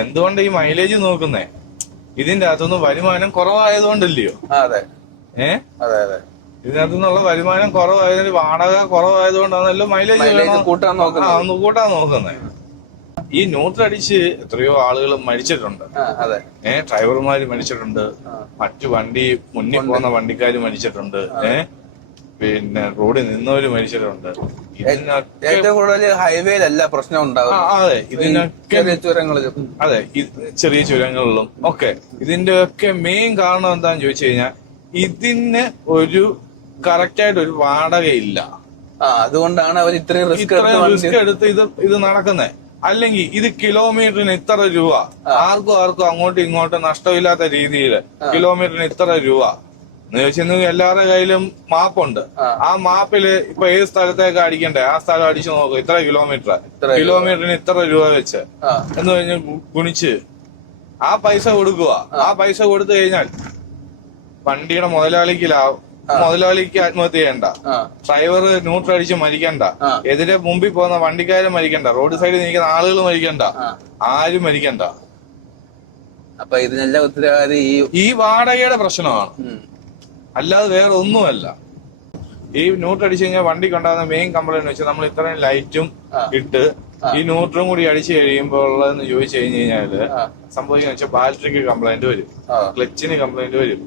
എന്തുകൊണ്ട് ഈ മൈലേജ് നോക്കുന്നേ? ഇതിന്റെ അകത്തുനിന്ന് വരുമാനം കുറവായതുകൊണ്ടല്ലയോ? അതെ അതെ അതെ. ഇതിനകത്തുനിന്നുള്ള വരുമാനം കുറവായതിന് വാടക കുറവായതുകൊണ്ടാണല്ലോ മൈലേജ് കൂട്ടാൻ നോക്കുന്നത്. ഈ ന്യൂട്രടിച്ച് എത്രയോ ആളുകൾ മരിച്ചിട്ടുണ്ട്. ഡ്രൈവർമാര് മരിച്ചിട്ടുണ്ട്, മറ്റു മുന്നിൽ പോകുന്ന വണ്ടിക്കാര് മരിച്ചിട്ടുണ്ട്, പിന്നെ റോഡിൽ നിന്നവര് മരിച്ചിട്ടുണ്ട്. ഏറ്റവും കൂടുതൽ ഹൈവേയിലല്ല പ്രശ്നം ഉണ്ടാവും. അതെ, ഇതിനൊക്കെ അതെ, ചെറിയ ചുരങ്ങളിലും ഒക്കെ. ഇതിന്റെ ഒക്കെ മെയിൻ കാരണം എന്താന്ന് ചോദിച്ചു കഴിഞ്ഞാൽ ഇതിന് ഒരു കറക്റ്റായിട്ട് ഒരു വാടകയില്ല. അതുകൊണ്ടാണ് അവർ ഇത്രയും റിസ്ക് എടുത്ത് ഇത് നടക്കുന്നത്. അല്ലെങ്കിൽ ഇത് കിലോമീറ്ററിന് ഇത്ര രൂപ, ആർക്കും അങ്ങോട്ടും ഇങ്ങോട്ടും നഷ്ടമില്ലാത്ത രീതിയിൽ കിലോമീറ്ററിന് ഇത്ര രൂപ എന്ന് ചോദിച്ചാൽ എല്ലാവരുടെ കയ്യിലും മാപ്പുണ്ട്. ആ മാപ്പില് ഇപ്പൊ ഏത് സ്ഥലത്തേക്ക് അടിക്കണ്ടേ ആ സ്ഥലം അടിച്ചു നോക്കും. ഇത്ര കിലോമീറ്ററിന് ഇത്ര രൂപ വെച്ച് എന്ന് കഴിഞ്ഞ് ഗുണിച്ച് ആ പൈസ കൊടുക്കുക. ആ പൈസ കൊടുത്തു കഴിഞ്ഞാൽ വണ്ടിയുടെ മുതലാളിക്ക് ആത്മഹത്യ ചെയ്യണ്ട, ഡ്രൈവർ ന്യൂട്രടിച്ച് മരിക്കണ്ട, എതിരെ മുമ്പിൽ പോകുന്ന വണ്ടിക്കാരും മരിക്കണ്ട, റോഡ് സൈഡിൽ നിൽക്കുന്ന ആളുകൾ മരിക്കണ്ട, ആരും മരിക്കണ്ട. അപ്പൊ ഇതിനെല്ലാം ഉത്തരവാദി ഈ വാടകയുടെ പ്രശ്നമാണ്, അല്ലാതെ വേറെ ഒന്നുമല്ല. ഈ ന്യൂട്രടിച്ചു കഴിഞ്ഞാൽ വണ്ടിക്ക് ഉണ്ടാകുന്ന മെയിൻ കംപ്ലൈന്റ് വെച്ചാൽ നമ്മൾ ഇത്രയും ലൈറ്റും ഇട്ട് ഈ ന്യൂട്രും കൂടി അടിച്ചു കഴിയുമ്പോൾ ഉള്ളതെന്ന് ചോദിച്ചു കഴിഞ്ഞാല് സംഭവിക്കുന്ന വെച്ചാൽ ബാറ്ററിക്ക് കംപ്ലൈന്റ് വരും, ക്ലച്ചിന് കംപ്ലൈന്റ് വരും,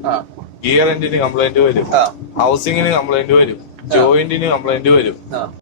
ഗിയർ എൻജിന് കംപ്ലൈന്റ് വരും, ഹൗസിങ്ങിന് കംപ്ലൈന്റ് വരും, ജോയിന്റിന് കംപ്ലൈന്റ് വരും.